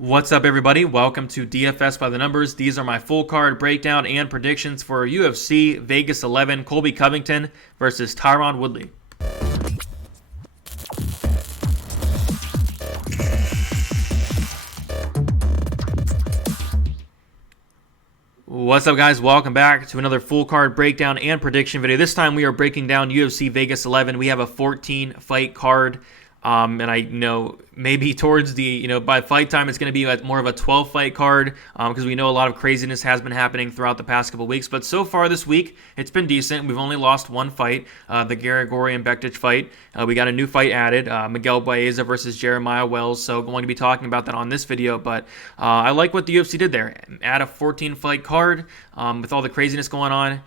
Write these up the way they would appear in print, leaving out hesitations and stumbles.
What's up, everybody? Welcome to DFS by the Numbers. These are my full card breakdown and predictions for UFC Vegas 11, Colby Covington versus Tyron Woodley. What's up, guys? Welcome back to another full card breakdown and prediction video. This time we are breaking down UFC Vegas 11. We have a 14 fight card. And I know maybe towards the, by fight time, it's going to be more of a 12 fight card because we know a lot of craziness has been happening throughout the past couple weeks. But so far this week, it's been decent. We've only lost one fight, the Garagori and Bektic fight. We got a new fight added, Miguel Baeza versus Jeremiah Wells. So going to be talking about that on this video. But I like what the UFC did there. Add a 14 fight card with all the craziness going on.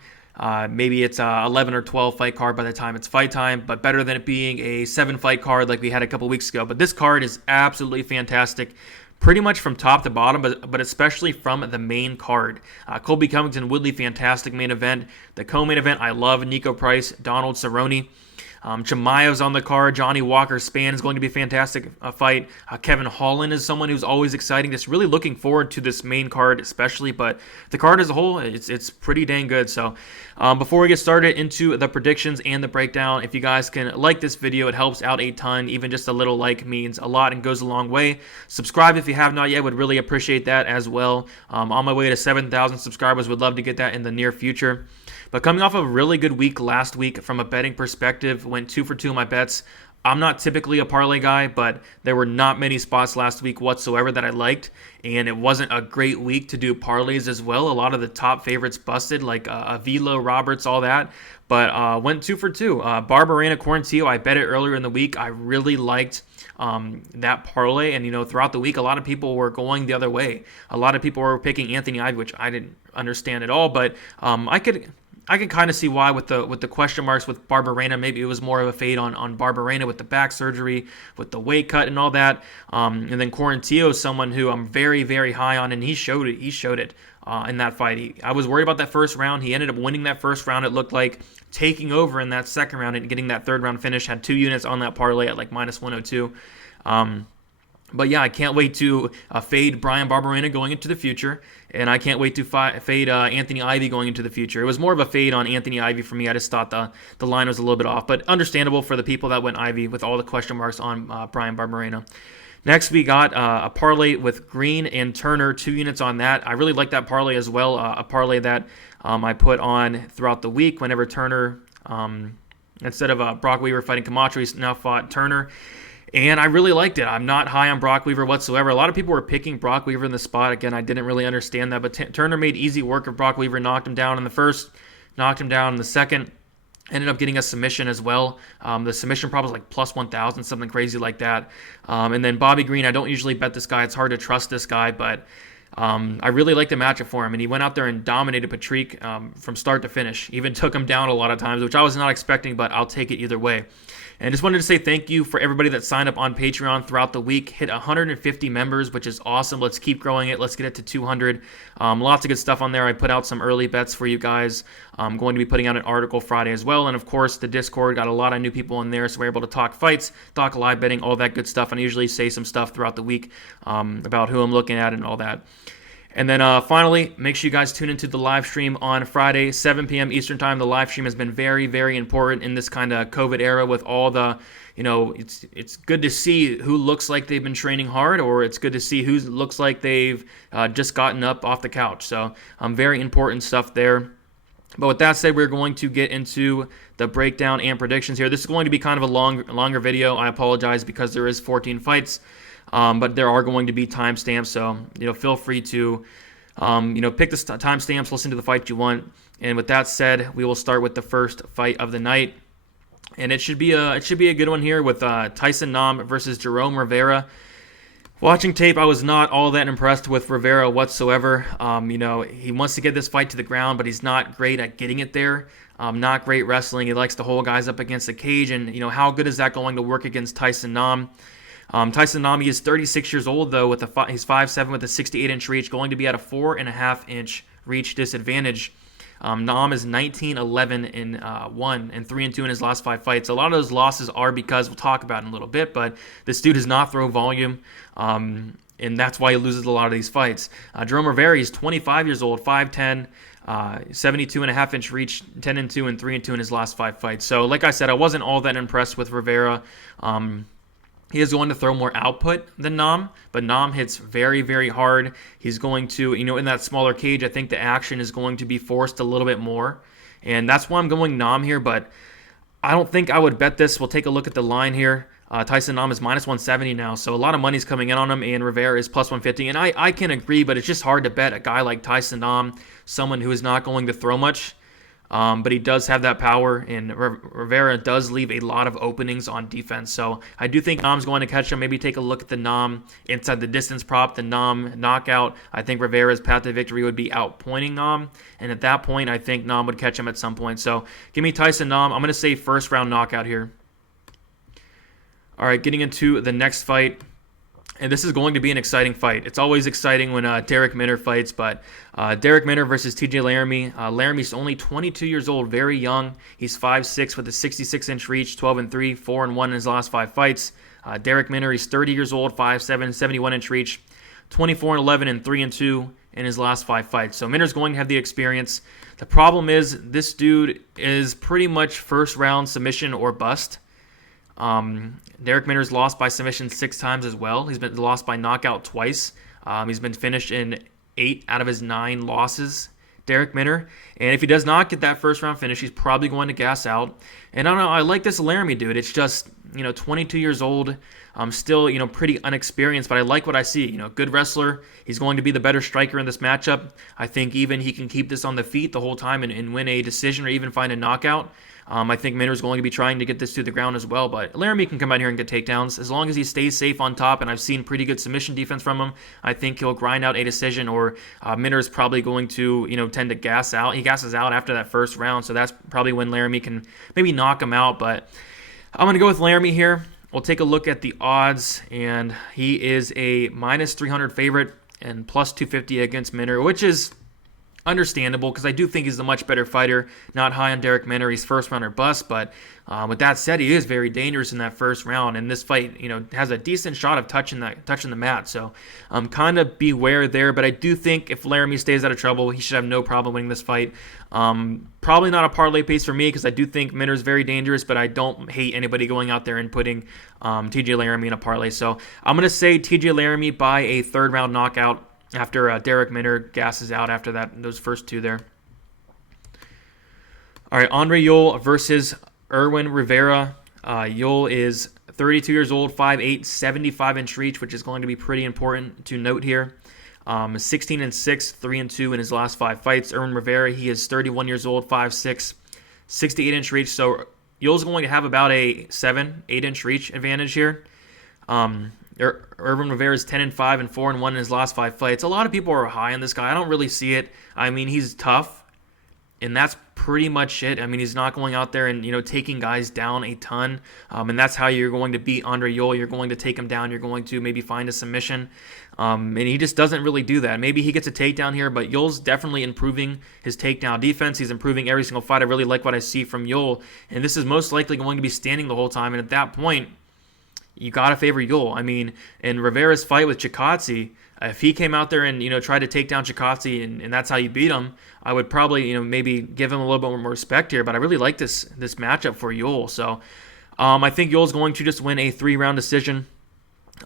Maybe it's a 11 or 12 fight card by the time it's fight time, but better than it being a 7 fight card like we had a couple weeks ago. But this card is absolutely fantastic, pretty much from top to bottom, but especially from the main card. Colby Covington, Woodley, fantastic main event. The co-main event, I love Nico Price, Donald Cerrone. Chimaev's on the card. Johnny Walker Spann is going to be a fantastic fight. Kevin Holland is someone who's always exciting. Just really looking forward to this main card especially, but the card as a whole, it's pretty dang good. So before we get started into the predictions and the breakdown, if you guys can like this video, it helps out a ton. Even just a little like means a lot and goes a long way. Subscribe if you have not yet. Would really appreciate that as well. On my way to 7,000 subscribers. Would love to get that in the near future. But coming off of a really good week last week from a betting perspective, went 2 for 2 in my bets. I'm not typically a parlay guy, but there were not many spots last week whatsoever that I liked, and it wasn't a great week to do parlays as well. A lot of the top favorites busted, like Avila, Roberts, all that, but went 2 for 2. Barberena, Quarantillo, I bet it earlier in the week. I really liked that parlay, and throughout the week, a lot of people were going the other way. A lot of people were picking Anthony Ivy, which I didn't understand at all, but I could kind of see why with the question marks with Barberena. Maybe it was more of a fade on Barberena with the back surgery, with the weight cut and all that. And then Quarantillo is someone who I'm very, very high on, and he showed it. He showed it in that fight. I was worried about that first round. He ended up winning that first round. It looked like taking over in that second round and getting that third round finish. Had 2 units on that parlay at like minus 102. But yeah, I can't wait to fade Brian Barberena going into the future, and I can't wait to fade Anthony Ivy going into the future. It was more of a fade on Anthony Ivy for me. I just thought the line was a little bit off, but understandable for the people that went Ivy with all the question marks on Brian Barberena. Next, we got a parlay with Green and Turner, 2 units on that. I really like that parlay as well, a parlay that I put on throughout the week whenever Turner, instead of Brock Weaver fighting Camacho, he's now fought Turner. And I really liked it. I'm not high on Brock Weaver whatsoever. A lot of people were picking Brock Weaver in the spot. Again, I didn't really understand that. But Turner made easy work of Brock Weaver, knocked him down in the first, knocked him down in the second. Ended up getting a submission as well. The submission prop was like plus 1,000, something crazy like that. And then Bobby Green, I don't usually bet this guy. It's hard to trust this guy, but I really like the matchup for him. And he went out there and dominated Patrick from start to finish. Even took him down a lot of times, which I was not expecting, but I'll take it either way. And just wanted to say thank you for everybody that signed up on Patreon throughout the week. Hit 150 members, which is awesome. Let's keep growing it. Let's get it to 200. Lots of good stuff on there. I put out some early bets for you guys. I'm going to be putting out an article Friday as well. And, of course, the Discord got a lot of new people in there, so we're able to talk fights, talk live betting, all that good stuff. And I usually say some stuff throughout the week about who I'm looking at and all that. And then finally, make sure you guys tune into the live stream on Friday, 7 p.m. Eastern Time. The live stream has been very, very important in this kind of COVID era with all the, it's good to see who looks like they've been training hard, or it's good to see who looks like they've just gotten up off the couch. So very important stuff there. But with that said, we're going to get into the breakdown and predictions here. This is going to be kind of a longer video. I apologize because there is 14 fights. But there are going to be timestamps, so feel free to pick the timestamps, listen to the fight you want. And with that said, we will start with the first fight of the night, and it should be a good one here with Tyson Nam versus Jerome Rivera. Watching tape, I was not all that impressed with Rivera whatsoever. He wants to get this fight to the ground, but he's not great at getting it there. Not great wrestling. He likes to hold guys up against the cage, and how good is that going to work against Tyson Nam? Tyson Nam is 36 years old, though. He's 5'7" with a 68-inch reach, going to be at a 4.5-inch reach disadvantage. Nam is 19-11-1 and 3-2 in his last 5 fights. A lot of those losses are because we'll talk about it in a little bit, but this dude does not throw volume. and that's why he loses a lot of these fights. Jerome Rivera, he's 25 years old, 5'10", 72.5-inch reach, 10-2 and 3-2 in his last 5 fights. So like I said, I wasn't all that impressed with Rivera. He is going to throw more output than Nam, but Nam hits very, very hard. He's going to, in that smaller cage, I think the action is going to be forced a little bit more. And that's why I'm going Nam here, but I don't think I would bet this. We'll take a look at the line here. Tyson Nam is minus 170 now, so a lot of money's coming in on him, and Rivera is plus 150. And I can agree, but it's just hard to bet a guy like Tyson Nam, someone who is not going to throw much. But he does have that power, and Rivera does leave a lot of openings on defense. So I do think Nam's going to catch him. Maybe take a look at the Nam inside the distance prop, the Nam knockout. I think Rivera's path to victory would be outpointing Nam, and at that point, I think Nam would catch him at some point. So give me Tyson Nam. I'm going to say first round knockout here. All right, getting into the next fight. And this is going to be an exciting fight. It's always exciting when Darrick Minner fights, but Darrick Minner versus TJ Laramie. Laramie's only 22 years old, very young. He's 5'6" with a 66-inch reach, 12-3, 4-1 in his last 5 fights. Darrick Minner, he's 30 years old, 5'7", 71-inch reach, 24-11 and 3-2 in his last 5 fights. So Minner's going to have the experience. The problem is this dude is pretty much first round submission or bust. Darrick Minner's lost by submission 6 times as well. He's been lost by knockout twice. He's been finished in 8 out of his 9 losses, Darrick Minner. And if he does not get that first round finish, he's probably going to gas out. And I don't know, I like this Laramie dude. It's just, 22 years old. Still, pretty unexperienced, but I like what I see. Good wrestler. He's going to be the better striker in this matchup. I think even he can keep this on the feet the whole time and win a decision or even find a knockout. I think Minner's going to be trying to get this to the ground as well, but Laramie can come out here and get takedowns. As long as he stays safe on top, and I've seen pretty good submission defense from him, I think he'll grind out a decision, or Minner's probably going to, tend to gas out. He gasses out after that first round, so that's probably when Laramie can maybe knock him out, but I'm going to go with Laramie here. We'll take a look at the odds, and he is a minus 300 favorite and plus 250 against Minner, which is understandable because I do think he's a much better fighter. Not high on Darrick Minner. He's first round or bust, but with that said, he is very dangerous in that first round, and this fight, has a decent shot of touching the mat. So kind of beware there, but I do think if Laramie stays out of trouble, he should have no problem winning this fight. Probably not a parlay pace for me because I do think Minner's very dangerous, but I don't hate anybody going out there and putting TJ Laramie in a parlay. So I'm going to say TJ Laramie by a third round knockout after Darrick Minner gasses out after those first 2 there. All right, Andre Ewell versus Irwin Rivera. Ewell is 32 years old, 5'8", 75-inch reach, which is going to be pretty important to note here. 16-6, 3-2 in his last 5 fights. Irwin Rivera, he is 31 years old, 5'6", 68-inch reach. So Ewell's going to have about a 7-8-inch reach advantage here. Irwin Rivera is 10-5 and 4-1 in his last 5 fights. A lot of people are high on this guy. I don't really see it. I mean, he's tough, and that's pretty much it. I mean, he's not going out there and taking guys down a ton, and that's how you're going to beat Andre Ewell. You're going to take him down. You're going to maybe find a submission, and he just doesn't really do that. Maybe he gets a takedown here, but Ewell's definitely improving his takedown defense. He's improving every single fight. I really like what I see from Ewell, and this is most likely going to be standing the whole time, and at that point, you got to favor Ewell. I mean, in Rivera's fight with Chikadze, if he came out there and, tried to take down Chikadze and that's how you beat him, I would probably, maybe give him a little bit more respect here. But I really like this matchup for Ewell. So I think Ewell's going to just win a 3-round decision.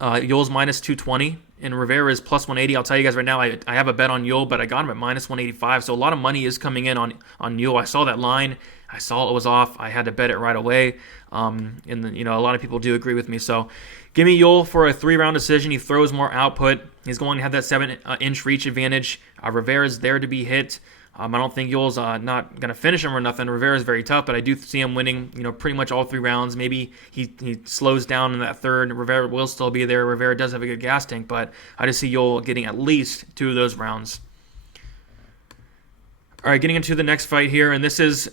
Ewell's minus 220 and Rivera is plus 180. I'll tell you guys right now, I have a bet on Ewell, but I got him at minus 185. So a lot of money is coming in on Ewell. I saw that line. I saw it was off. I had to bet it right away. And a lot of people do agree with me. So give me Ewell for a 3-round decision. He throws more output. He's going to have that 7-inch reach advantage. Rivera's there to be hit. I don't think Ewell's not going to finish him or nothing. Rivera's very tough, but I do see him winning, pretty much all 3 rounds. Maybe he slows down in that third. Rivera will still be there. Rivera does have a good gas tank, but I just see Ewell getting at least 2 of those rounds. All right, getting into the next fight here, and this is,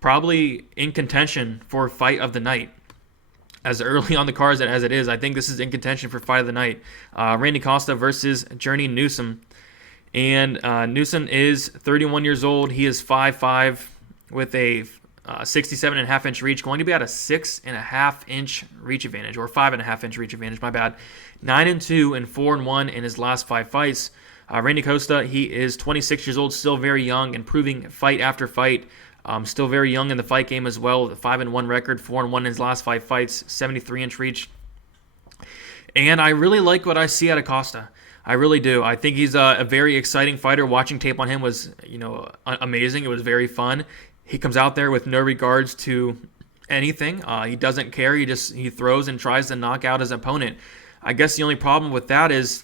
probably in contention for fight of the night. As early on the cards as it is, I think this is in contention for fight of the night. Randy Costa versus Journey Newsom. And Newsom is 31 years old. He is 5'5", with a 67.5-inch reach, going to be at a 6.5-inch reach advantage, or 5.5-inch reach advantage, my bad. 9-2 and 4-1 in his last 5 fights. Randy Costa, he is 26 years old, still very young, improving fight after fight. Still very young in the fight game as well, with a 5-1 record, 4-1 in his last 5 fights, 73-inch reach. And I really like what I see out of Costa. I really do. I think he's a very exciting fighter. Watching tape on him was, amazing. It was very fun. He comes out there with no regards to anything. He doesn't care. He throws and tries to knock out his opponent. I guess the only problem with that is,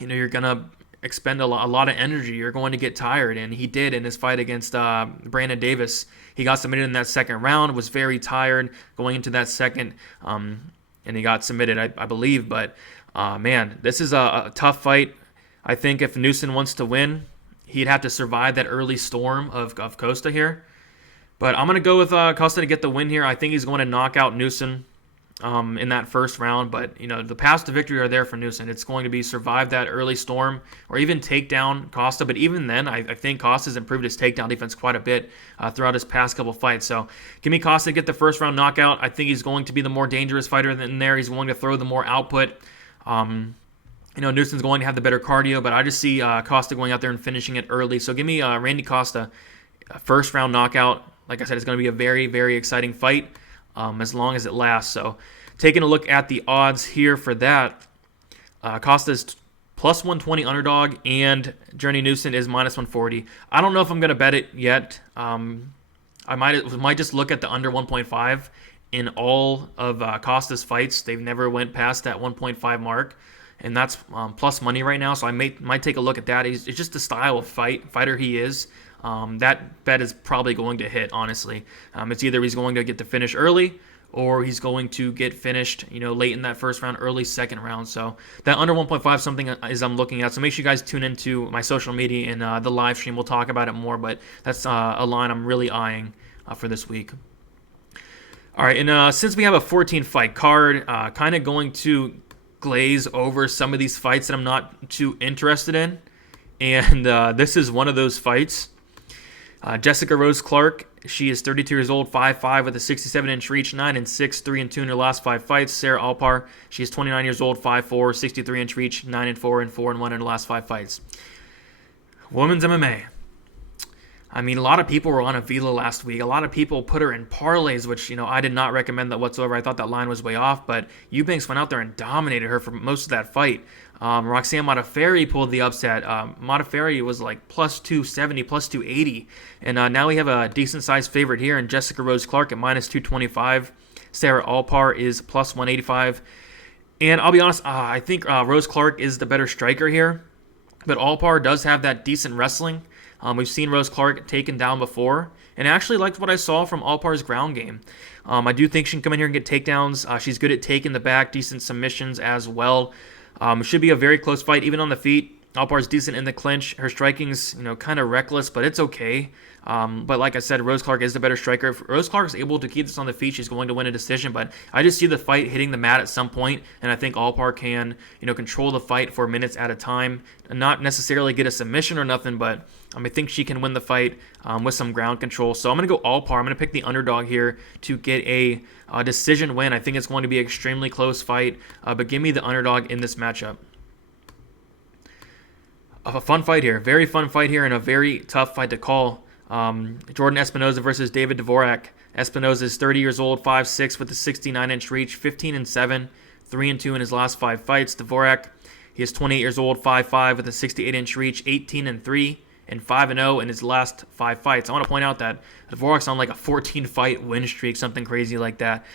you're gonna expend a lot of energy. You're going to get tired, and he did in his fight against Brandon Davis. He got submitted in that second round. Was very tired going into that second, and he got submitted, I believe. But man, this is a tough fight. I think if Newson wants to win, he'd have to survive that early storm of Costa here. But I'm going to go with Costa to get the win here. I think he's going to knock out Newson in that first round. But, the paths to victory are there for Newson. It's going to be survive that early storm or even take down Costa. But even then, I think Costa's improved his takedown defense quite a bit throughout his past couple fights. So give me Costa to get the first round knockout. I think he's going to be the more dangerous fighter than there. He's going to throw the more output. Newson's going to have the better cardio, but I just see Costa going out there and finishing it early. So give me Randy Costa, first round knockout. Like I said, it's going to be a very, very exciting fight as long as it lasts. So taking a look at the odds here for that, Costa's plus 120 underdog, and Journey Newson is minus 140. I don't know if I'm going to bet it yet. I might just look at the under 1.5 in all of Costa's fights. They've never went past that 1.5 mark, and that's plus money right now. So I might take a look at that. It's just the style of fighter he is. That bet is probably going to hit, honestly. It's either he's going to get the finish early or he's going to get finished, late in that first round, early second round. So that under 1.5 something is I'm looking at. So make sure you guys tune into my social media and the live stream. We'll talk about it more, but that's a line I'm really eyeing for this week. All right, and since we have a 14-fight card, kind of going to glaze over some of these fights that I'm not too interested in. And this is one of those fights. Jessica Rose Clark, she is 32 years old, 5'5", with a 67-inch reach, 9-6, 3-2 in her last 5 fights. Sarah Alpar, she is 29 years old, 5'4", 63-inch reach, 9-4, and 4-1 in her last 5 fights. Women's MMA. I mean, a lot of people were on Avila last week. A lot of people put her in parlays, which, I did not recommend that whatsoever. I thought that line was way off, but Eubanks went out there and dominated her for most of that fight. Roxanne Modafferi pulled the upset. Modafferi was like plus 270, plus 280. And now we have a decent-sized favorite here in Jessica Rose Clark at minus 225. Sarah Alpar is plus 185. And I'll be honest, I think Rose Clark is the better striker here. But Alpar does have that decent wrestling. We've seen Rose Clark taken down before, and I actually liked what I saw from Alpar's ground game. I do think she can come in here and get takedowns. She's good at taking the back, decent submissions as well. It should be a very close fight, even on the feet. Alpar's decent in the clinch. Her striking's, kind of reckless, but it's okay. But like I said, Rose Clark is the better striker. If Rose Clark is able to keep this on the feet, she's going to win a decision. But I just see the fight hitting the mat at some point, and I think Alpar can, control the fight for minutes at a time, and not necessarily get a submission or nothing, but I think she can win the fight with some ground control. So I'm going to go Alpar. I'm going to pick the underdog here to get a decision win. I think it's going to be an extremely close fight, but give me the underdog in this matchup. A fun fight here. Very fun fight here and a very tough fight to call. Jordan Espinoza versus David Dvorak. Espinoza is 30 years old, 5'6", with a 69-inch reach, 15-7, 3-2 in his last 5 fights. Dvorak, he is 28 years old, 5'5", with a 68-inch reach, 18-3, and 5-0 in his last 5 fights. I want to point out that Dvorak's on like a 14-fight win streak, something crazy like that.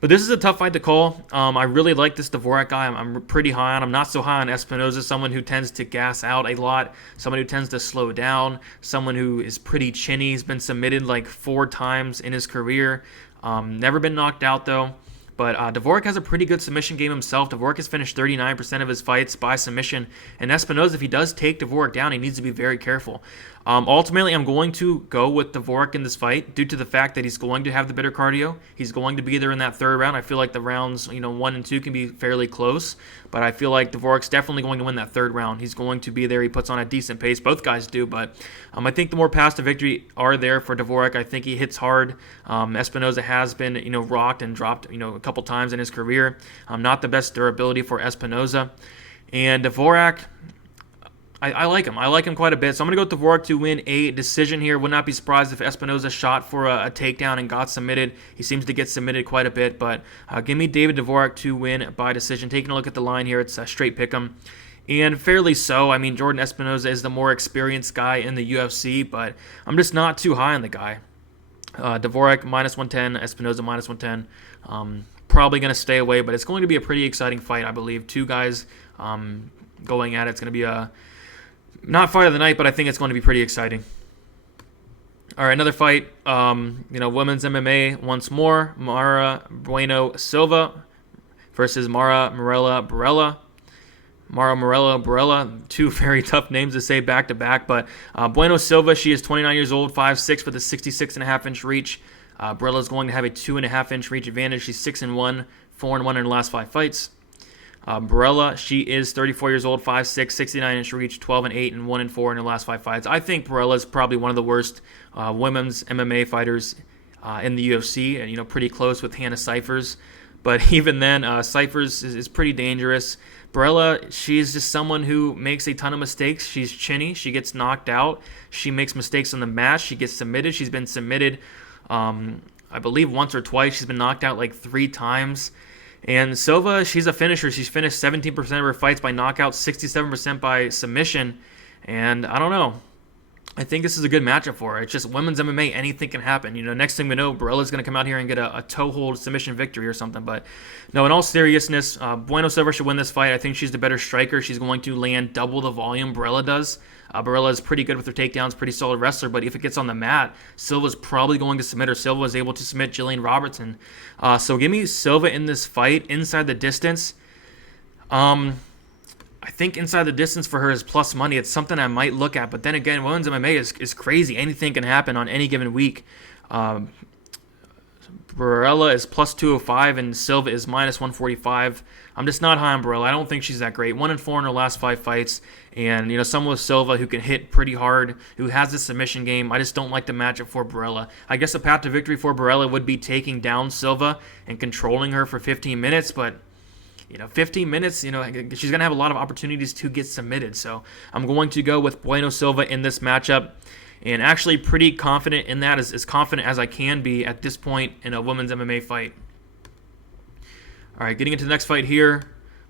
But this is a tough fight to call. I really like this Dvorak guy. I'm pretty high on. I'm not so high on Espinoza, someone who tends to gas out a lot, someone who tends to slow down, someone who is pretty chinny. He's been submitted like 4 times in his career. Never been knocked out, though. But Dvorak has a pretty good submission game himself. Dvorak has finished 39% of his fights by submission. And Espinoza, if he does take Dvorak down, he needs to be very careful. Ultimately, I'm going to go with Dvorak in this fight due to the fact that he's going to have the better cardio. He's going to be there in that third round. I feel like the rounds, 1 and 2 can be fairly close, but I feel like Dvorak's definitely going to win that third round. He's going to be there. He puts on a decent pace. Both guys do, but I think the more paths to victory are there for Dvorak. I think he hits hard. Espinoza has been, rocked and dropped, a couple times in his career. Not the best durability for Espinoza. And Dvorak, I like him. I like him quite a bit. So I'm going to go with Dvorak to win a decision here. Would not be surprised if Espinoza shot for a takedown and got submitted. He seems to get submitted quite a bit. But give me David Dvorak to win by decision. Taking a look at the line here, it's a straight pick'em. And fairly so. I mean, Jordan Espinoza is the more experienced guy in the UFC, but I'm just not too high on the guy. Dvorak minus 110, Espinoza minus 110. Probably going to stay away, but it's going to be a pretty exciting fight, I believe. Two guys going at it. It's going to be a not fight of the night, but I think it's going to be pretty exciting. All right, another fight. Women's MMA once more. Mara Bueno Silva versus Mara Morella Barella. Mara Morella Barella, two very tough names to say back to back, but Bueno Silva, she is 29 years old, 5'6", with a 66.5-inch reach. Barella is going to have a 2.5-inch reach advantage. She's 6-1, 4-1 in her last 5 fights. Barella, she is 34 years old, 5'6", 69-inch reach, 12-8, and 1-4 in her last 5 fights. I think Barella is probably one of the worst women's MMA fighters in the UFC, and pretty close with Hannah Cifers. But even then, Cifers is pretty dangerous. Barella, she's just someone who makes a ton of mistakes. She's chinny. She gets knocked out. She makes mistakes on the mat. She gets submitted. She's been submitted, I believe, once or twice. She's been knocked out like 3 times. And Silva, she's a finisher. She's finished 17% of her fights by knockout, 67% by submission. And I don't know. I think this is a good matchup for her. It's just women's MMA. Anything can happen. Next thing we know, Barella's going to come out here and get a toe hold submission victory or something. But no, in all seriousness, Bueno Silva should win this fight. I think she's the better striker. She's going to land double the volume Barella does. Barella is pretty good with her takedowns, pretty solid wrestler. But if it gets on the mat, Silva's probably going to submit her. Silva was able to submit Jillian Robertson. So give me Silva in this fight inside the distance. I think inside the distance for her is plus money. It's something I might look at. But then again, women's MMA is crazy. Anything can happen on any given week. Barella is plus 205 and Silva is minus 145. I'm just not high on Barella. I don't think she's that great. 1-4 in her last 5 fights. And, someone with Silva who can hit pretty hard, who has a submission game. I just don't like the matchup for Barella. I guess the path to victory for Barella would be taking down Silva and controlling her for 15 minutes. But 15 minutes, she's going to have a lot of opportunities to get submitted. So I'm going to go with Bueno Silva in this matchup. And actually pretty confident in that, as confident as I can be at this point in a women's MMA fight. All right, getting into the next fight here.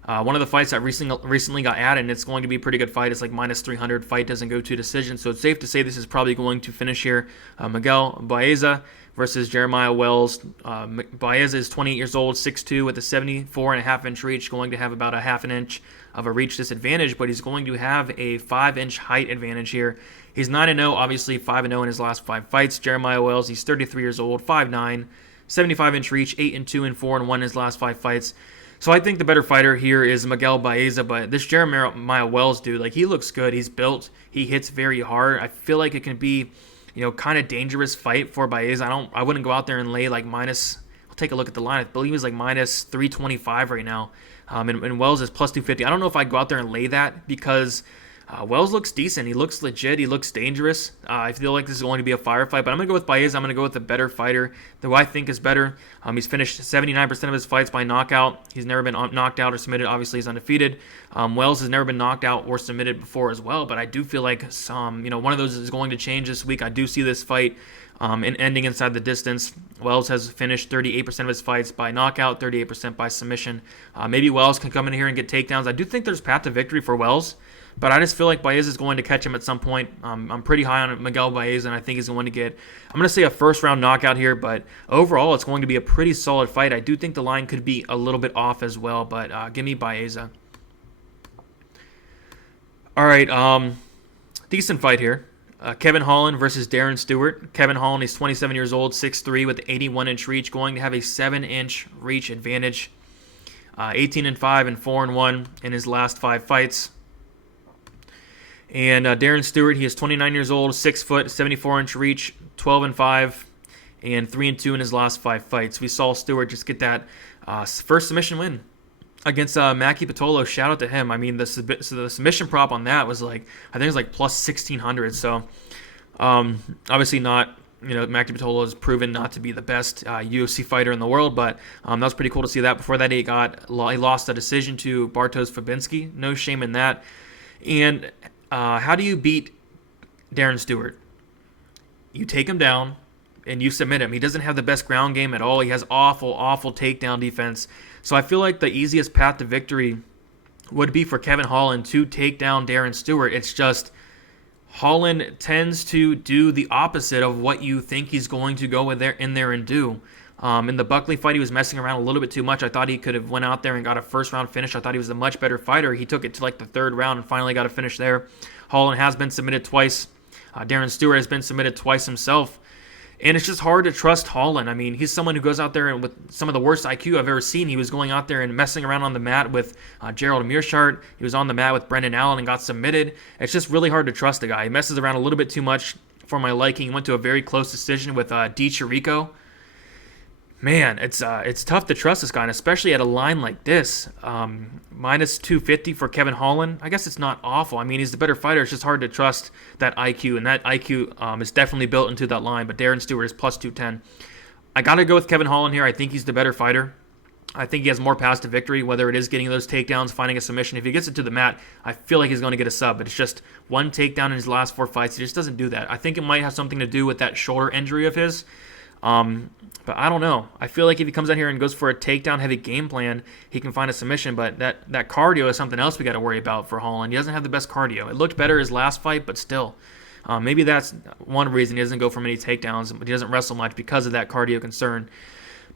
One of the fights that recently got added, and it's going to be a pretty good fight. It's like minus 300. Fight doesn't go to decision, so it's safe to say this is probably going to finish here. Miguel Baeza versus Jeremiah Wells. Baeza is 28 years old, 6'2", with a 74.5-inch reach, going to have about a half an inch of a reach disadvantage, but he's going to have a 5-inch height advantage here. He's 9-0, obviously 5-0 in his last 5 fights. Jeremiah Wells, he's 33 years old, 5'9", 75-inch reach, 8-2 and 4-1 in his last 5 fights. So I think the better fighter here is Miguel Baeza, but this Jeremiah Wells dude, he looks good. He's built. He hits very hard. I feel like it can be, kind of dangerous fight for Baeza. I wouldn't go out there and lay minus. I'll take a look at the line. I believe it's minus 325 right now. And Wells is plus 250. I don't know if I'd go out there and lay that because Wells looks decent. He looks legit. He looks dangerous. I feel like this is going to be a firefight, but I'm going to go with Baeza. I'm going to go with the better fighter, who I think is better. He's finished 79% of his fights by knockout. He's never been knocked out or submitted. Obviously, he's undefeated. Wells has never been knocked out or submitted before as well, but I do feel like one of those is going to change this week. I do see this fight ending inside the distance. Wells has finished 38% of his fights by knockout, 38% by submission. Maybe Wells can come in here and get takedowns. I do think there's path to victory for Wells, but I just feel like Baeza is going to catch him at some point. I'm pretty high on Miguel Baeza, and I think he's going to get, I'm going to say a first-round knockout here, but overall it's going to be a pretty solid fight. I do think the line could be a little bit off as well, but give me Baeza. All right, decent fight here. Kevin Holland versus Darren Stewart. Kevin Holland is 27 years old, 6'3", with 81-inch reach, going to have a 7-inch reach advantage. 18-5 and 4-1 in his last 5 fights. And Darren Stewart, he is 29 years old, 6 foot, 74-inch reach, 12-5, and 3-2 in his last 5 fights. We saw Stewart just get that first submission win against Maki Pitolo. Shout out to him. I mean, the submission prop on that was like, I think it was like plus 1,600. So obviously not, Maki Pitolo has proven not to be the best UFC fighter in the world, but that was pretty cool to see that. Before that, he lost a decision to Bartosz Fabinski. No shame in that. And how do you beat Darren Stewart? You take him down and you submit him. He doesn't have the best ground game at all. He has awful takedown defense. So I feel like the easiest path to victory would be for Kevin Holland to take down Darren Stewart. It's just Holland tends to do the opposite of what you think he's going to go in there and do. In the Buckley fight, he was messing around a little bit too much. I thought he could have went out there and got a first-round finish. I thought he was a much better fighter. He took it to like the 3rd round and finally got a finish there. Holland has been submitted twice. Darren Stewart has been submitted twice himself. And it's just hard to trust Holland. I mean, he's someone who goes out there and with some of the worst IQ I've ever seen. He was going out there and messing around on the mat with Gerald Mearshart. He was on the mat with Brendan Allen and got submitted. It's just really hard to trust the guy. He messes around a little bit too much for my liking. He went to a very close decision with Di Chirico. Man, it's tough to trust this guy, and especially at a line like this. Minus 250 for Kevin Holland. I guess it's not awful. I mean, he's the better fighter. It's just hard to trust that IQ, and that IQ is definitely built into that line, but Darren Stewart is plus 210. I got to go with Kevin Holland here. I think he's the better fighter. I think he has more paths to victory, whether it is getting those takedowns, finding a submission. If he gets it to the mat, I feel like he's going to get a sub, but it's just one takedown in his last 4 fights. He just doesn't do that. I think it might have something to do with that shoulder injury of his. But I don't know. I feel like if he comes out here and goes for a takedown-heavy game plan, he can find a submission. But that cardio is something else we got to worry about for Holland. He doesn't have the best cardio. It looked better his last fight, but still. Maybe that's one reason he doesn't go for many takedowns, but he doesn't wrestle much because of that cardio concern.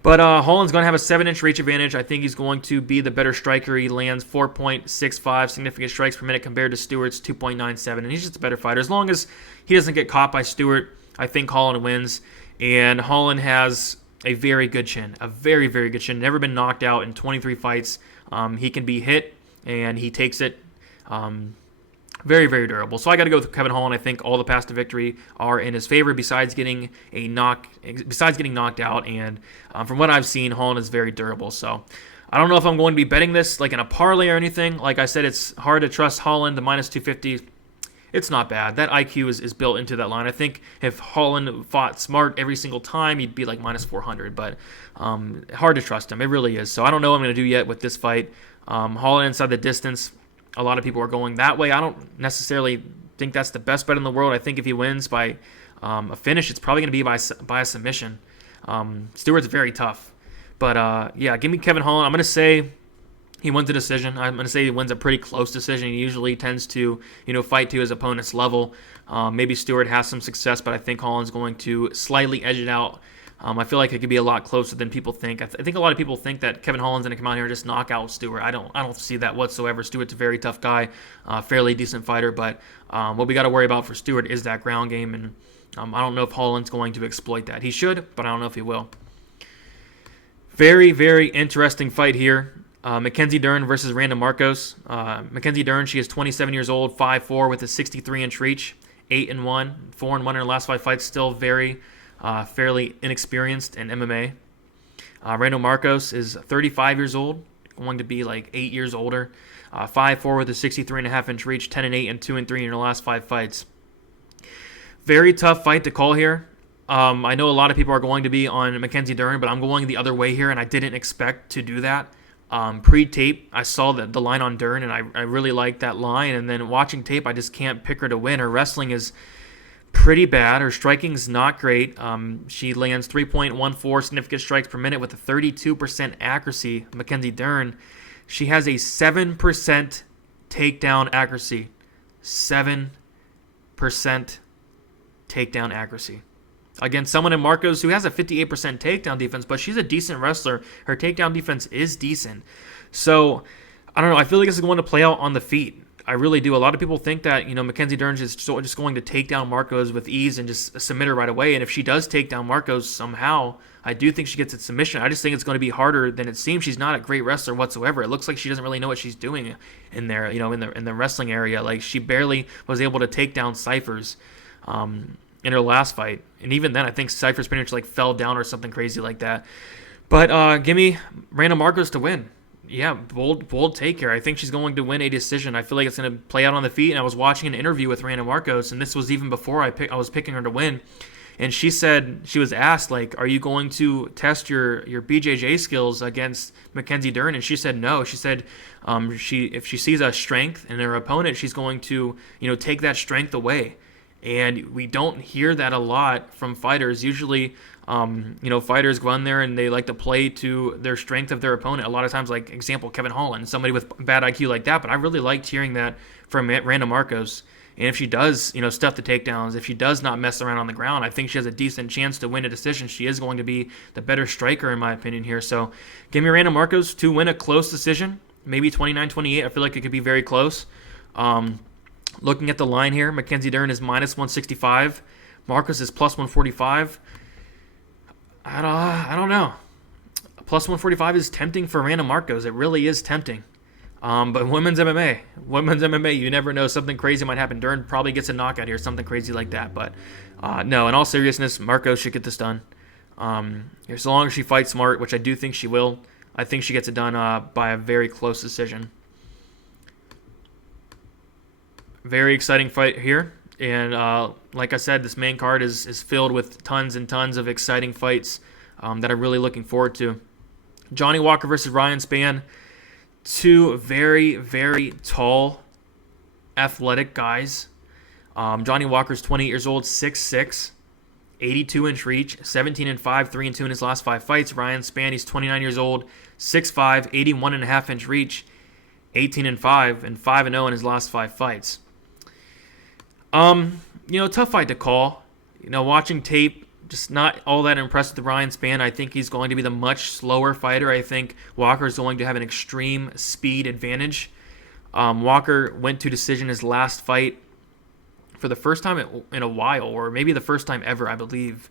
But Holland's going to have a 7-inch reach advantage. I think he's going to be the better striker. He lands 4.65 significant strikes per minute compared to Stewart's 2.97, and he's just a better fighter. As long as he doesn't get caught by Stewart, I think Holland wins. And Holland has a very good chin, a very, very good chin. Never been knocked out in 23 fights. He can be hit, and he takes it. Very, very durable. So I got to go with Kevin Holland. I think all the paths to victory are in his favor besides getting knocked out. And from what I've seen, Holland is very durable. So I don't know if I'm going to be betting this like in a parlay or anything. Like I said, it's hard to trust Holland. The minus 250, it's not bad. That IQ is built into that line. I think if Holland fought smart every single time, he'd be like minus 400. But hard to trust him. It really is. So I don't know what I'm going to do yet with this fight. Holland inside the distance. A lot of people are going that way. I don't necessarily think that's the best bet in the world. I think if he wins by a finish, it's probably going to be by a submission. Stewart's very tough. But, yeah, give me Kevin Holland. I'm going to say he wins a decision. I'm going to say he wins a pretty close decision. He usually tends to, fight to his opponent's level. Maybe Stewart has some success, but I think Holland's going to slightly edge it out. I feel like it could be a lot closer than people think. I think a lot of people think that Kevin Holland's going to come out here and just knock out Stewart. I don't see that whatsoever. Stewart's a very tough guy, fairly decent fighter, but what we got to worry about for Stewart is that ground game, and I don't know if Holland's going to exploit that. He should, but I don't know if he will. Very, very interesting fight here. Mackenzie Dern versus Randa Markos. Mackenzie Dern, she is 27 years old, 5'4", with a 63-inch reach, 8-1, 4-1 in her last 5 fights, still very fairly inexperienced in MMA. Randa Markos is 35 years old, going to be like 8 years older. 5'4" with a 63.5-inch reach, 10-8 and 2-3 in her last 5 fights. Very tough fight to call here. I know a lot of people are going to be on Mackenzie Dern, but I'm going the other way here, and I didn't expect to do that. Pre-tape, I saw the line on Dern, and I really liked that line. And then watching tape, I just can't pick her to win. Her wrestling is pretty bad. Her striking's not great. She lands 3.14 significant strikes per minute with a 32% accuracy. Mackenzie Dern, she has a 7% takedown accuracy. 7% takedown accuracy. Against someone in Markos who has a 58% takedown defense, but she's a decent wrestler. Her takedown defense is decent. So, I don't know. I feel like this is going to play out on the feet. I really do. A lot of people think that, Mackenzie Dern is just going to take down Markos with ease and just submit her right away. And if she does take down Markos somehow, I do think she gets a submission. I just think it's going to be harder than it seems. She's not a great wrestler whatsoever. It looks like she doesn't really know what she's doing in there, in the wrestling area. Like, she barely was able to take down Cyphers in her last fight. And even then, I think Cyphers pretty much like fell down or something crazy like that. But give me Randa Markos to win. Yeah, bold take here. I think she's going to win a decision. I feel like it's going to play out on the feet. And I was watching an interview with Randa Markos, and this was even before I was picking her to win. And she said, she was asked, like, are you going to test your BJJ skills against Mackenzie Dern? And she said no. She said if she sees a strength in her opponent, she's going to, take that strength away. And we don't hear that a lot from fighters. Usually, fighters go in there and they like to play to their strength of their opponent. A lot of times, like, example, Kevin Holland, somebody with bad IQ like that. But I really liked hearing that from Randa Markos. And if she does, stuff the takedowns, if she does not mess around on the ground, I think she has a decent chance to win a decision. She is going to be the better striker, in my opinion, here. So give me Randa Markos to win a close decision, maybe 29-28. I feel like it could be very close. Looking at the line here, Mackenzie Dern is minus 165. Markos is plus 145. I don't know. Plus 145 is tempting for Randa Markos. It really is tempting. But women's MMA, you never know. Something crazy might happen. Dern probably gets a knockout here, something crazy like that. But no, in all seriousness, Markos should get this done. As long as she fights smart, which I do think she will, I think she gets it done by a very close decision. Very exciting fight here. And like I said, this main card is filled with tons and tons of exciting fights that I'm really looking forward to. Johnny Walker versus Ryan Spann. Two very, very tall, athletic guys. Johnny Walker's 28 years old, 6'6", 82-inch reach, 17-5, 3-2 in his last 5 fights. Ryan Spann, he's 29 years old, 6'5", 81.5-inch reach, 18-5, and 5-0 in his last 5 fights. Tough fight to call. Watching tape, just not all that impressed with Ryan Spann. I think he's going to be the much slower fighter. I think Walker is going to have an extreme speed advantage. Walker went to decision his last fight for the first time in a while, or maybe the first time ever, I believe.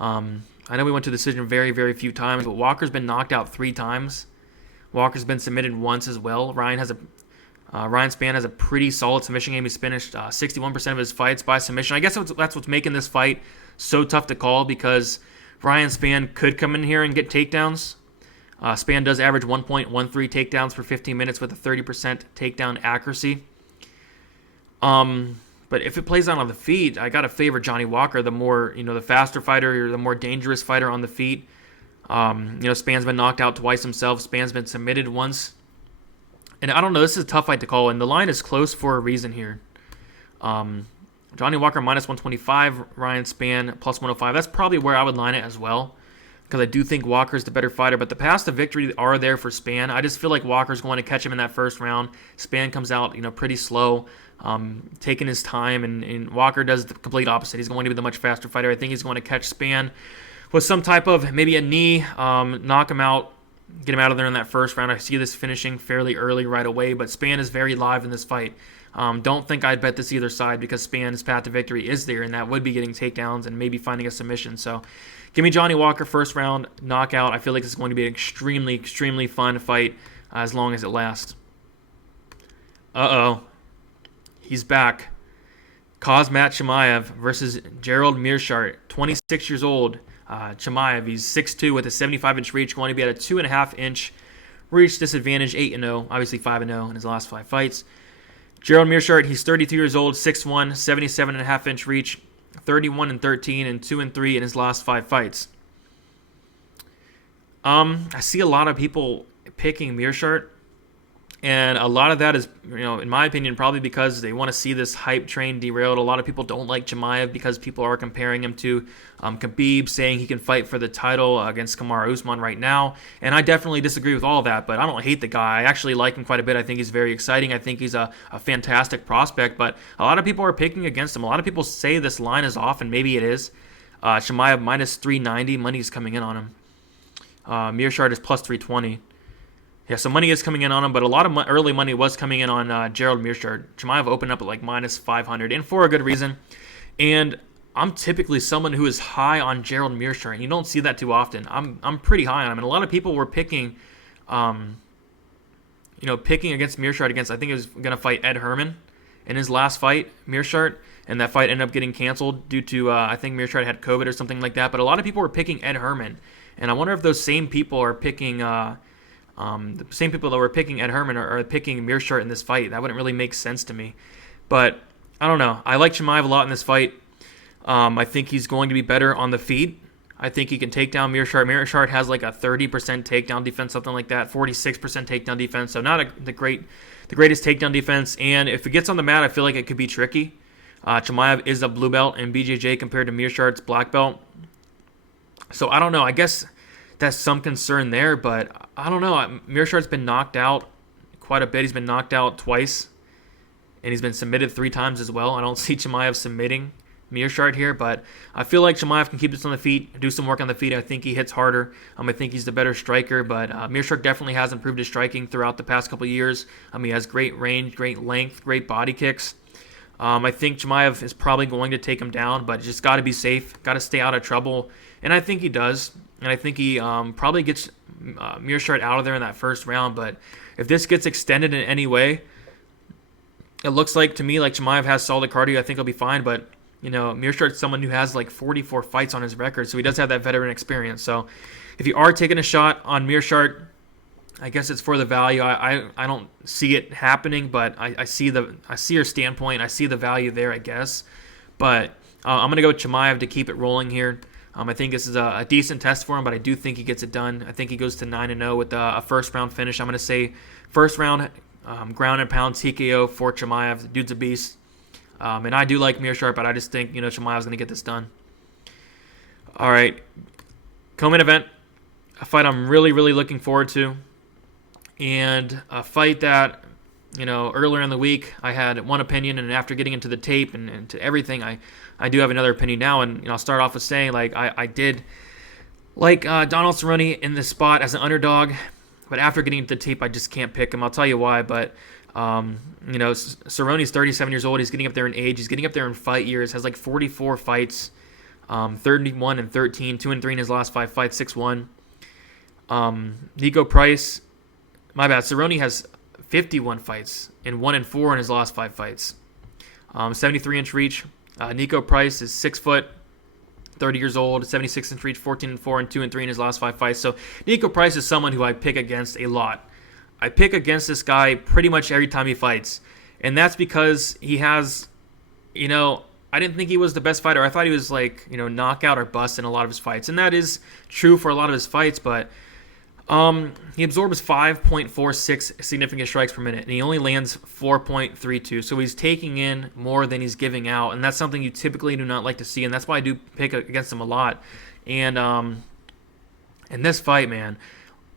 I know we went to decision very, very few times, but Walker's been knocked out 3 times. Walker's been submitted once as well. Ryan Spann has a pretty solid submission game. He's finished 61% of his fights by submission. I guess that's what's making this fight so tough to call, because Ryan Spann could come in here and get takedowns. Spann does average 1.13 takedowns per 15 minutes with a 30% takedown accuracy. But if it plays out on the feet, I got to favor Johnny Walker, the more, the faster fighter, or the more dangerous fighter on the feet. Spann's been knocked out twice himself. Spann's been submitted once. And I don't know, this is a tough fight to call, and the line is close for a reason here. Johnny Walker minus 125, Ryan Spann plus 105. That's probably where I would line it as well, because I do think Walker's the better fighter, but the paths to victory are there for Spann. I just feel like Walker's going to catch him in that first round. Spann comes out, pretty slow, taking his time, and Walker does the complete opposite. He's going to be the much faster fighter. I think he's going to catch Spann with some type of, maybe a knee, knock him out, get him out of there in that first round. I see this finishing fairly early right away, but Spann is very live in this fight. Don't think I'd bet this either side, because Spann's path to victory is there, and that would be getting takedowns and maybe finding a submission. So give me Johnny Walker first round knockout. I feel like it's going to be an extremely, extremely fun fight as long as it lasts. He's back. Khamzat Chimaev versus Gerald Meerschaert, 26 years old. Chimaev, he's 6'2", with a 75-inch reach, going to be at a 2.5-inch reach disadvantage, 8-0, obviously 5-0 in his last 5 fights. Gerald Meerschaert, he's 32 years old, 6'1", 77.5-inch reach, 31-13, and 2-3 in his last 5 fights. I see a lot of people picking Meerschaert, and a lot of that is, in my opinion, probably because they want to see this hype train derailed. A lot of people don't like Chimaev because people are comparing him to Khabib, saying he can fight for the title against Kamaru Usman right now. And I definitely disagree with all of that, but I don't hate the guy. I actually like him quite a bit. I think he's very exciting. I think he's a fantastic prospect, but a lot of people are picking against him. A lot of people say this line is off, and maybe it is. Chimaev minus 390, money's coming in on him. Meerschaert is plus 320. Yeah, so money is coming in on him, but a lot of early money was coming in on Gerald Meerschaert. Chimaev opened up at like minus 500, and for a good reason. And I'm typically someone who is high on Gerald Meerschaert, and you don't see that too often. I'm pretty high on him, and a lot of people were picking, picking against Meerschaert against, I think he was going to fight Ed Herman in his last fight, Meerschaert, and that fight ended up getting canceled due to, I think Meerschaert had COVID or something like that. But a lot of people were picking Ed Herman, and I wonder if those same people are picking, the same people that were picking Ed Herman are picking Meerschaert in this fight. That wouldn't really make sense to me. But I don't know. I like Chimaev a lot in this fight. I think he's going to be better on the feet. I think he can take down Meerschaert. Meerschaert has like a 30% takedown defense, something like that, 46% takedown defense. So not the greatest takedown defense. And if it gets on the mat, I feel like it could be tricky. Chimaev is a blue belt in BJJ compared to Meerschaert's black belt. So I don't know. I guess that's some concern there, but I don't know. Meerschaert's been knocked out quite a bit. He's been knocked out twice, and he's been submitted 3 times as well. I don't see Chimaev submitting Meerschaert here, but I feel like Chimaev can keep this on the feet, do some work on the feet. I think he hits harder. I think he's the better striker, but Meerschaert definitely has improved his striking throughout the past couple of years. He has great range, great length, great body kicks. I think Chimaev is probably going to take him down, but just got to be safe, got to stay out of trouble, and I think he does. And I think he probably gets Meerschaert out of there in that first round. But if this gets extended in any way, it looks like to me like Chimaev has solid cardio. I think he'll be fine, but Meerschaert's someone who has like 44 fights on his record, so he does have that veteran experience. So if you are taking a shot on Meerschaert, I guess it's for the value. I don't see it happening, but I see your standpoint. I see the value there, I guess. But I'm gonna go with Chimaev to keep it rolling here. I think this is a decent test for him, but I do think he gets it done. I think he goes to 9-0 with a first round finish. I'm gonna say first round ground and pound TKO for Chimaev. The dude's a beast. And I do like Meerschaert, but I just think, Chimaev's going to get this done. All right. Co-main event, a fight I'm really, really looking forward to. And a fight that, earlier in the week, I had one opinion, and after getting into the tape and to everything, I do have another opinion now. And, I'll start off with saying, I did like Donald Cerrone in this spot as an underdog, but after getting into the tape, I just can't pick him. I'll tell you why, but... Cerrone's 37 years old. He's getting up there in age. He's getting up there in fight years. Has like 44 fights, 31-13, 2-3 in his last 5 fights, 6-1. Nico Price, my bad. Cerrone has 51 fights and 1-4 in his last 5 fights. 73-inch reach. Nico Price is 6 foot, 30 years old, 76-inch reach, 14-4 and 2-3 in his last 5 fights. So Nico Price is someone who I pick against a lot. I pick against this guy pretty much every time he fights. And that's because he has, I didn't think he was the best fighter. I thought he was like, knockout or bust in a lot of his fights. And that is true for a lot of his fights, but he absorbs 5.46 significant strikes per minute, and he only lands 4.32. So he's taking in more than he's giving out, and that's something you typically do not like to see, and that's why I do pick against him a lot. And in this fight, man,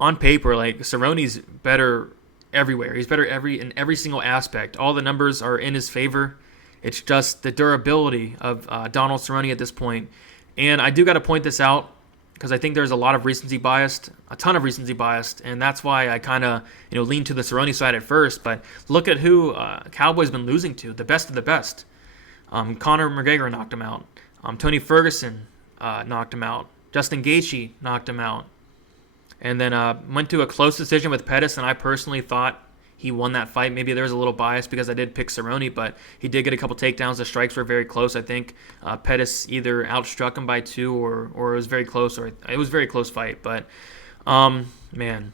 on paper, Cerrone's better everywhere. He's better in every single aspect. All the numbers are in his favor. It's just the durability of Donald Cerrone at this point. And I do got to point this out because I think there's a lot of recency bias, a ton of recency bias, and that's why I kind of lean to the Cerrone side at first. But look at who Cowboy's been losing to, the best of the best. Conor McGregor knocked him out. Tony Ferguson knocked him out. Justin Gaethje knocked him out. And then went to a close decision with Pettis, and I personally thought he won that fight. Maybe there was a little bias because I did pick Cerrone, but he did get a couple takedowns. The strikes were very close, I think. Pettis either outstruck him by 2 or it was very close, or it was a very close fight. But, man,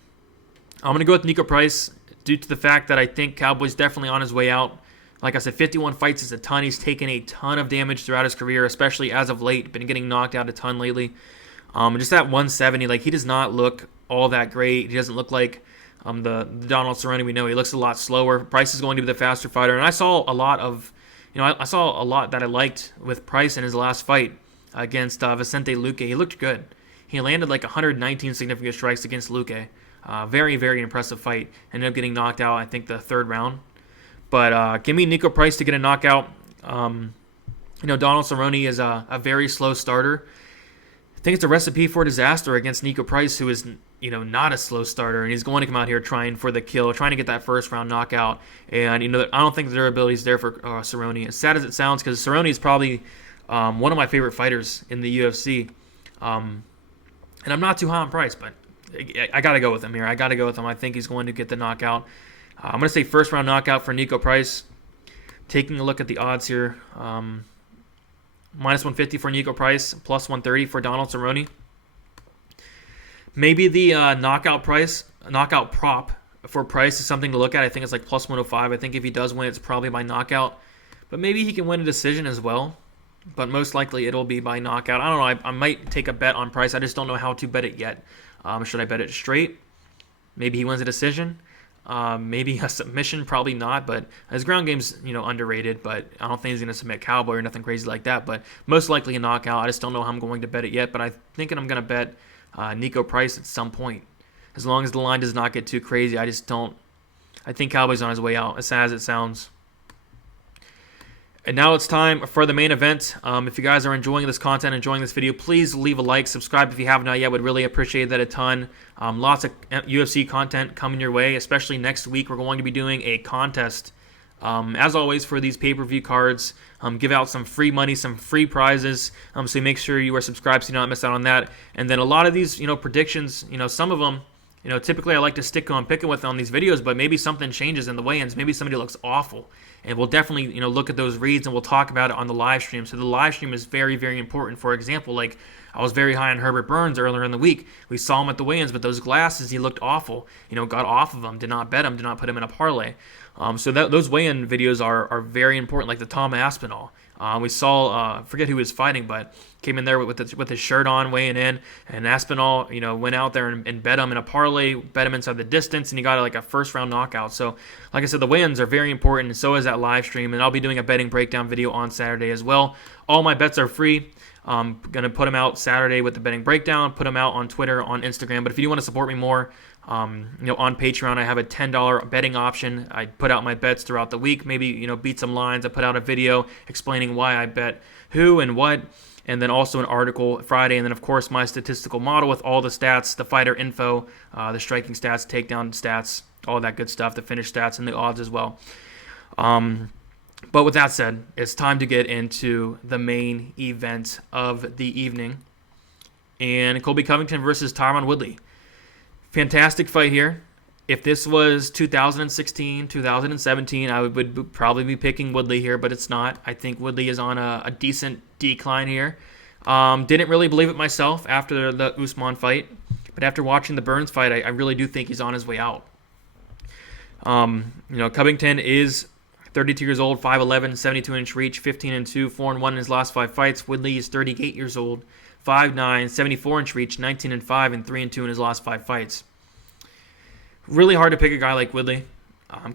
I'm going to go with Nico Price due to the fact that I think Cowboy's definitely on his way out. Like I said, 51 fights is a ton. He's taken a ton of damage throughout his career, especially as of late. Been getting knocked out a ton lately. Just at 170, he does not look all that great. He doesn't look like the Donald Cerrone we know. He looks a lot slower. Price is going to be the faster fighter, and I saw a lot of, I saw a lot that I liked with Price in his last fight against Vicente Luque. He looked good. He landed 119 significant strikes against Luque. Very, very impressive fight. Ended up getting knocked out, I think, the 3rd round. But give me Nico Price to get a knockout. Donald Cerrone is a very slow starter. think it's a recipe for disaster against Nico Price, who is, not a slow starter, and he's going to come out here trying for the kill, trying to get that first round knockout. And I don't think the durability is there for Cerrone. As sad as it sounds, because Cerrone is probably one of my favorite fighters in the UFC, and I'm not too high on Price, but I got to go with him here. I got to go with him. I think he's going to get the knockout. I'm going to say first round knockout for Nico Price. Taking a look at the odds here, minus 150 for Nico Price, plus 130 for Donald Cerrone. Maybe the knockout prop for Price is something to look at. I think it's like plus 105. I think if he does win, it's probably by knockout. But maybe he can win a decision as well. But most likely it'll be by knockout. I don't know. I might take a bet on Price. I just don't know how to bet it yet. Should I bet it straight? Maybe he wins a decision. Maybe a submission, probably not, but his ground game's, underrated, but I don't think he's going to submit Cowboy or nothing crazy like that, but most likely a knockout. I just don't know how I'm going to bet it yet, but I'm thinking I'm going to bet Nico Price at some point. As long as the line does not get too crazy, I think Cowboy's on his way out, as sad as it sounds. And now it's time for the main event. If you guys are enjoying this content, enjoying this video, please leave a like, subscribe if you have not yet. Would really appreciate that a ton. Lots of UFC content coming your way, especially next week. We're going to be doing a contest, as always, for these pay-per-view cards. Give out some free money, some free prizes. So make sure you are subscribed so you don't miss out on that. And then a lot of these, predictions, some of them, typically I like to stick on picking with on these videos, but maybe something changes in the weigh-ins. Maybe somebody looks awful. And we'll definitely, look at those reads and we'll talk about it on the live stream. So the live stream is very, very important. For example, like I was very high on Herbert Burns earlier in the week. We saw him at the weigh-ins, but those glasses, he looked awful. Got off of them, did not bet him, did not put him in a parlay. So those weigh-in videos are very important, like the Tom Aspinall. We saw, forget who he was fighting, but came in there with his shirt on, weighing in, and Aspinall, went out there and bet him in a parlay, bet him inside the distance, and he got like a first-round knockout. So, like I said, the weigh-ins are very important, and so is that live stream, and I'll be doing a betting breakdown video on Saturday as well. All my bets are free. I'm going to put them out Saturday with the betting breakdown, put them out on Twitter, on Instagram, but if you do want to support me more, on Patreon, I have a $10 betting option. I put out my bets throughout the week, maybe, beat some lines. I put out a video explaining why I bet who and what, and then also an article Friday, and then, of course, my statistical model with all the stats, the fighter info, the striking stats, takedown stats, all that good stuff, the finish stats, and the odds as well. But with that said, it's time to get into the main event of the evening, and Colby Covington versus Tyron Woodley. Fantastic fight here. If this was 2016, 2017, I would probably be picking Woodley here, but it's not. I think Woodley is on a decent decline here. Didn't really believe it myself after the Usman fight, but after watching the Burns fight, I really do think he's on his way out. Covington is 32 years old, 5'11", 72-inch reach, 15-2, 4-1 in his last 5 fights. Woodley is 38 years old, 5'9", 74-inch reach, 19-5, and 3-2 in his last 5 fights. Really hard to pick a guy like Woodley.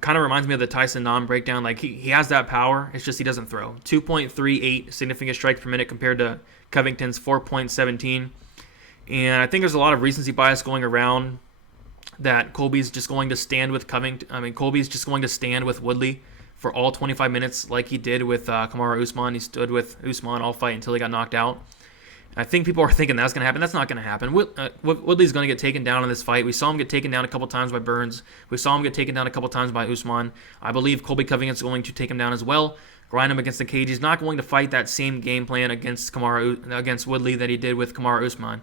Kind of reminds me of the Tyson Nam breakdown. Like he has that power. It's just he doesn't throw. 2.38 significant strikes per minute compared to Covington's 4.17. And I think there's a lot of recency bias going around that Colby's just going to stand with Covington. Colby's just going to stand with Woodley for all 25 minutes like he did with Kamaru Usman. He stood with Usman all fight until he got knocked out. I think people are thinking that's going to happen. That's not going to happen. Woodley's going to get taken down in this fight. We saw him get taken down a couple times by Burns. We saw him get taken down a couple times by Usman. I believe Colby Covington's going to take him down as well, grind him against the cage. He's not going to fight that same game plan against Woodley that he did with Kamaru Usman.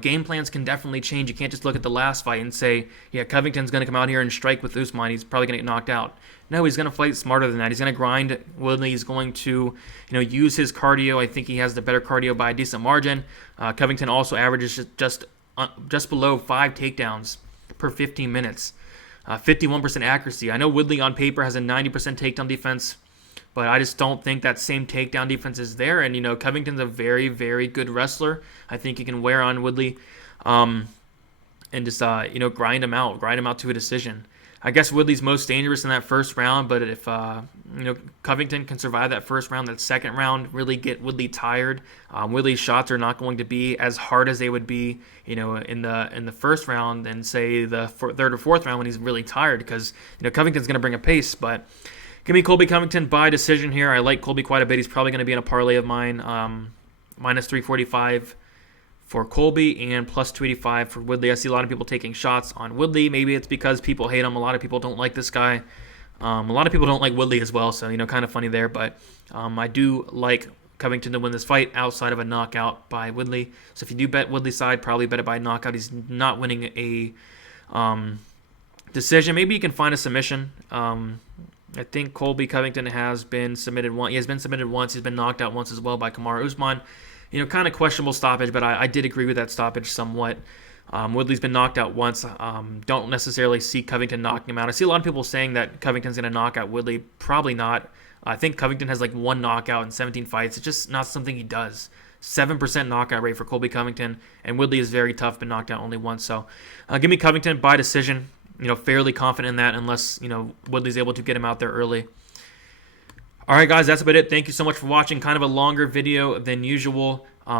Game plans can definitely change. You can't just look at the last fight and say, yeah, Covington's going to come out here and strike with Usman. He's probably going to get knocked out. No, he's going to fight smarter than that. He's going to grind Woodley. He's going to, use his cardio. I think he has the better cardio by a decent margin. Covington also averages just below 5 takedowns per 15 minutes. 51% accuracy. I know Woodley on paper has a 90% takedown defense, but I just don't think that same takedown defense is there. And, Covington's a very, very good wrestler. I think he can wear on Woodley and just, grind him out to a decision. I guess Woodley's most dangerous in that first round, but if Covington can survive that first round, that second round, really get Woodley tired. Woodley's shots are not going to be as hard as they would be, in the first round and say the third or fourth round when he's really tired, because Covington's going to bring a pace. But give me Colby Covington by decision here. I like Colby quite a bit. He's probably going to be in a parlay of mine, minus 345 for Colby and plus 285 for Woodley. I see a lot of people taking shots on Woodley. Maybe it's because people hate him. A lot of people don't like this guy. A lot of people don't like Woodley as well, so, kind of funny there. But I do like Covington to win this fight outside of a knockout by Woodley. So if you do bet Woodley's side, probably bet it by knockout. He's not winning a decision. Maybe you can find a submission. I think Colby Covington has been submitted once. He has been submitted once. He's been knocked out once as well by Kamaru Usman. Kind of questionable stoppage, but I did agree with that stoppage somewhat. Woodley's been knocked out once. Don't necessarily see Covington knocking him out. I see a lot of people saying that Covington's going to knock out Woodley. Probably not. I think Covington has like one knockout in 17 fights. It's just not something he does. 7% knockout rate for Colby Covington, and Woodley is very tough, been knocked out only once. So give me Covington by decision. Fairly confident in that unless, Woodley's able to get him out there early. All right, guys, that's about it. Thank you so much for watching. Kind of a longer video than usual. The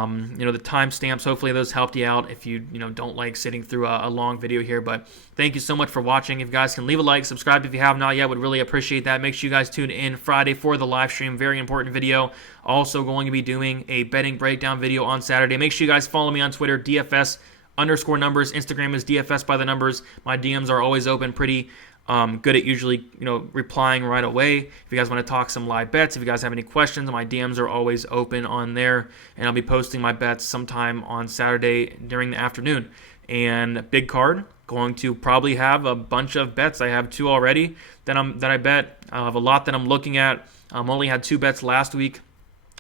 timestamps, hopefully those helped you out if you, don't like sitting through a long video here. But thank you so much for watching. If you guys can leave a like, subscribe if you have not yet, would really appreciate that. Make sure you guys tune in Friday for the live stream. Very important video. Also going to be doing a betting breakdown video on Saturday. Make sure you guys follow me on Twitter, DFS_numbers. Instagram is DFS by the numbers. My DMs are always open, pretty good at usually, replying right away. If you guys want to talk some live bets, if you guys have any questions, my DMs are always open on there, and I'll be posting my bets sometime on Saturday during the afternoon. And big card, going to probably have a bunch of bets. I have 2 already that I bet. I'll have a lot that I'm looking at. Only had 2 bets last week.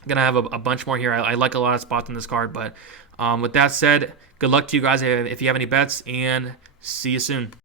Gonna have a bunch more here. I like a lot of spots in this card, but with that said, good luck to you guys if you have any bets, and see you soon.